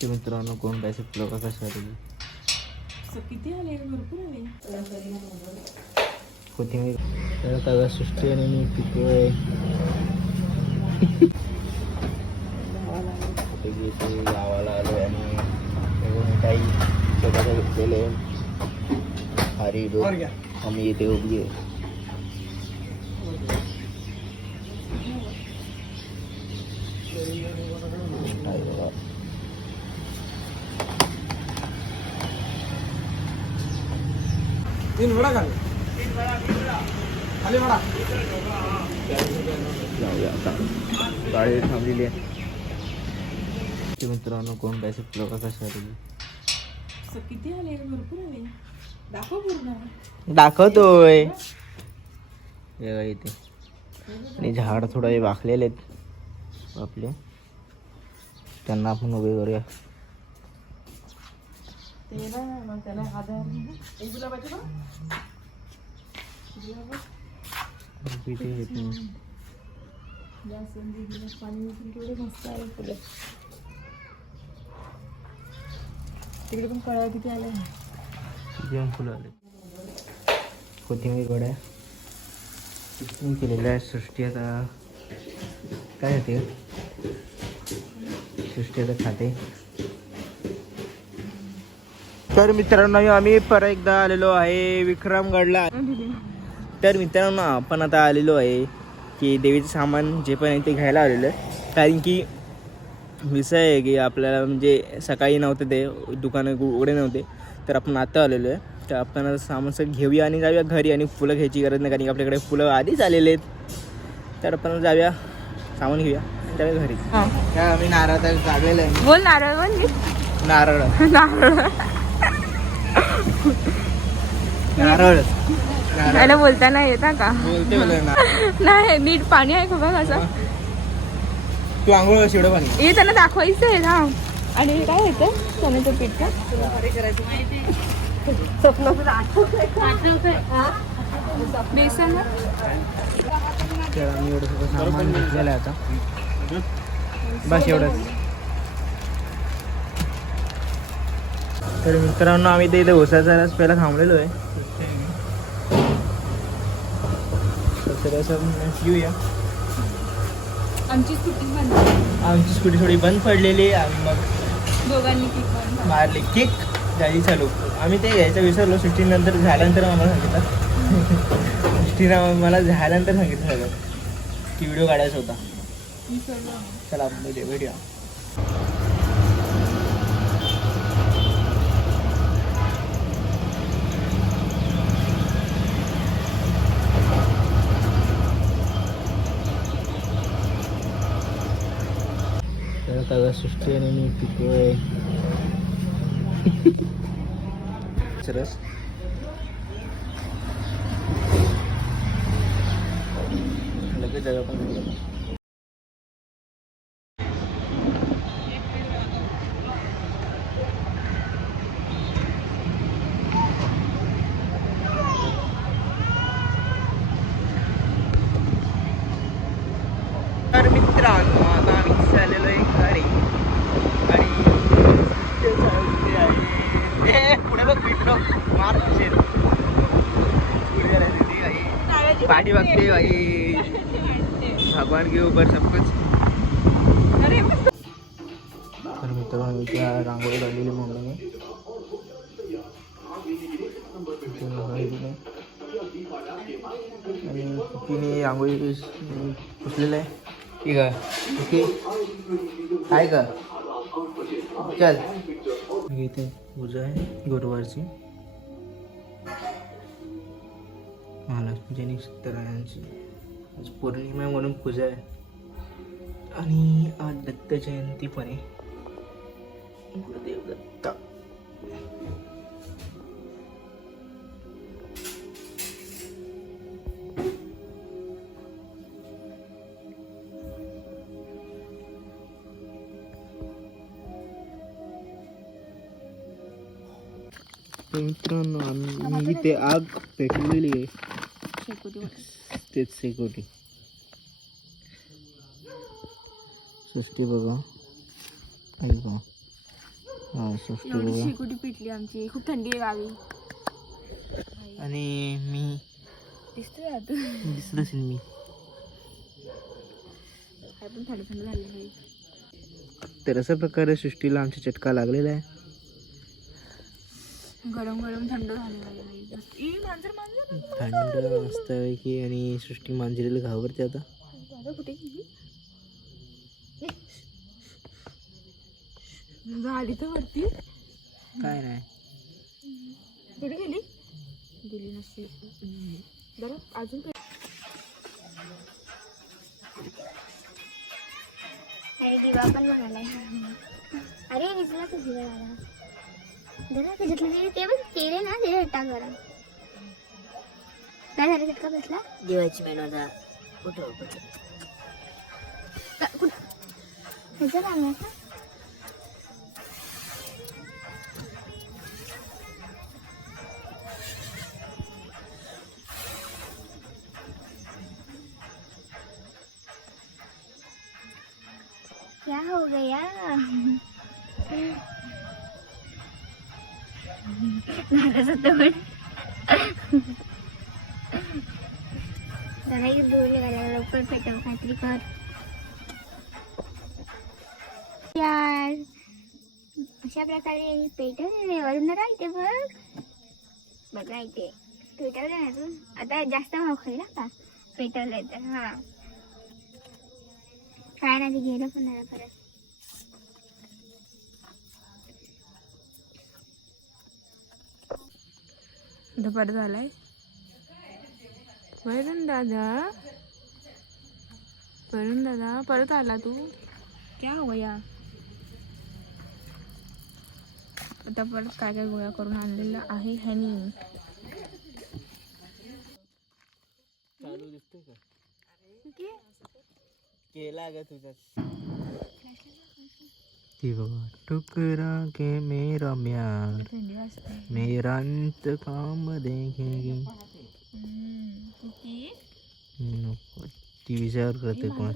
ते मित्रांनो कोण काय शिकलो का कशा किती आले? भरपूर आले. कोथिंबीर तर तव्या सृष्टी आणि मी पिकलोय गावाला आलोय आणि काही छोट्याशा घेतलेले हरी दूध आम्ही इथे उभी आहे. तीन वडा खाली वडा जाऊया आता गाडी थांबलेली आहे. ते मित्रांनो कोण काय शिकलो का कशा किती आले? भरपूर आले. दाखव पूर्ण. दाखवतोय इथे आणि झाड थोडं हे वाकलेले आहेत आपले, त्यांना आपण उभे करूया. त्याला आधार एक गुलाबाचे बघ. इथे येत नाही. पाणी केवढे मस्त आहे फुलं. तिकडे पण कळ्या किती आल्या. जेवण फुलं आले. कोथिंबीर वड्या केलेल्या आहे. सृष्टी आता काय होते सृष्टी आता खाते. तर मित्रांनो आम्ही परत एकदा आलेलो आहे विक्रमगडला. तर मित्रांनो आपण आता आलेलो आहे की देवीचं सामान जे पण आहे ते घ्यायला आलेलो आहे. कारण की विषय आहे की आपल्याला म्हणजे सकाळी नव्हते ते दुकानं उघडे नव्हते, तर आपण आता आलेलो आहे. तर आपण आता सामान सगळं घेऊया आणि जाऊया घरी. आणि फुलं घ्यायची गरज नाही कारण की आपल्याकडे फुलं आधीच आलेले आहेत. तर आपण जाऊया सामान घेऊया आणि जाऊया घरी. काय आम्ही नारळ तर जागलेलं आहे. बोल नारळ बोल. नारळ नारळ नारळ त्याला बोलता नाही येता का? बोलते बोल ना. नाही नीट पाणी आहे का बघ असं. तू आंघोळ शिवडं पाणी हे त्यांना दाखवायचं आहे ना. आणि हे काय येतं चण्याचं पीठ का बेसन. तर आम्ही एवढं सगळं सामान घेतलेलं आहे आता. बस एवढंच. तर मित्रांनो आम्ही ते इथे उसाचा रस पहिला थांबलेलो आहे. तर असं घेऊया. आमची स्कूटी बंद. आमची स्कूटी थोडी बंद पडलेली. आम्ही मग दोघांनी किक मारली किक झाली चालू. आम्ही ते घ्यायचं विसरलो. 16 नंतर झाल्यानंतर आम्हाला सांगितलं. 16 मला झाल्यानंतर सांगितलं सगळं की व्हिडिओ काढायचा होता. चला आपण व्हिडिओ. तव्या सृष्टी आणि मी पिकलोय रस. लगेच जागा पण तर मित्रांनो आता आम्ही चाललेलो आहे घरी. आणि पुढे बघ मित्र मार पाठी बघते भाई. भगवान के ऊपर सब कुछ. तर मित्रांनो त्या रांगोळी काढलेली मम्मीने आणि तिने रांगोळी पुसलेलं आहे. ठीक आहे ओके आहे का. चल इथे पूजा आहे गुरुवारची. महालक्ष्मी आणि सत्यनारायणची आज पौर्णिमा आहे म्हणून पूजा आहे. आणि आज दत्त जयंती पण आहे. गुरुदेव दत्त. मित्रांनो आम्ही इथे आग पेटलेली आहे. तेच शेकोटी. सृष्टी बघा ऐका हा सृष्टी एवढी बघा. शेकोटी पेटली आमची. खूप थंडी आहे गावी. आणि मी दिसतोय आता. दिसत असेल मी. काय पण थंड थंड झाली नाही. तर अशा प्रकारे सृष्टीला आमचा चटका लागलेला आहे. गरम गरम थंड झाली बाई. मांजर मांजर थंड मस्त आहे की. आणि सृष्टी मांजरीला घाबरते आता. दादा कुठे गेली? झाली तर वरती. काय नाही. कुठे गेली? गेली नसते. जरा अजून अरे दिवा पण म्हणालाय. अरे विजला तर दिवा आला. जरा त्याच्यातले ते पण केले ना ते टाक जरा. काय झालं चटका बसला? दिवाळीची मेन होता कुठं ह्याचं काम आहे का? क्या हो गया? जरा एक दूर निघाला लवकर पेटव खात्री कर यार. अशा प्रकारे पेटवले वरून राहते बघ राहते. पेटवले ना तू आता जास्त भाव खाईल का पेटवलंय तर. हा काय नाही ते गेलं पण नाही परत. दुपार झालाय. वरून दादा परत आला तू. क्या हो गया? आता परत काय काय गोळ्या करून आणलेलं आहे ह्यानी. चालू दिसतोय का? केला ग तुझा. ती बघा टुकरा के मेरा म्यार थंडी वाजते. मेरा इंतकाम देखेंगे. किती? नको ती विचार करते कोण.